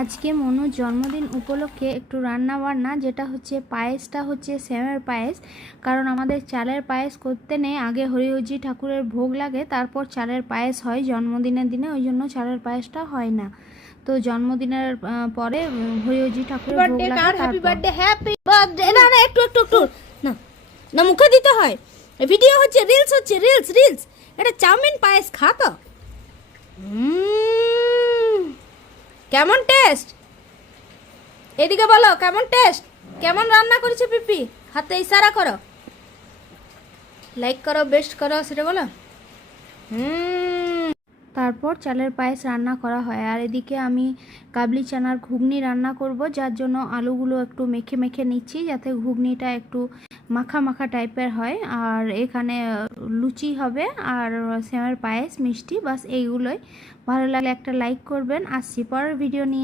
আজকে মনুর জন্মদিন উপলক্ষে একটু রান্না বান্না, যেটা হচ্ছে পায়েসটা হচ্ছে সেমের পায়েস। কারণ আমাদের চালের পায়েস করতে নেই, আগে হরিহরজি ঠাকুরের ভোগ লাগে, তারপর চালের পায়েস হয় জন্মদিনের দিনে, ওই জন্য চালের পায়েসটা হয় না। তো জন্মদিনের পরে হরিহরজি ঠাকুরের ভোগ লাগে। Happy birthday happy birthday. না না, একটু একটু একটু না না, মুখে দিতে হয়। ভিডিও হচ্ছে, রিলস হচ্ছে, রিলস রিলস। এটা চাউমিন পায়েস খা তো। কেমন টেস্ট? এদিকে বলো কেমন টেস্ট, কেমন রান্না করেছে পিপি? হাতে ইশারা করো, লাইক করো, বেস্ট করো, সেটা বলো। তারপর চালের পায়েস রান্না করা হয়। আর এদিকে আমি কাবলি চানার ঘুগনি রান্না করব, যার জন্য আলুগুলো একটু মেখে মেখে নিচ্ছি, যাতে ঘুগনিটা একটু মাখা মাখা টাইপের হয়। আর এখানে লুচি হবে আর সেমের পায়েস, মিষ্টি, বাস এইগুলোই। ভালো লাগলে একটা লাইক করবেন। আসছি পরের ভিডিও নিয়ে।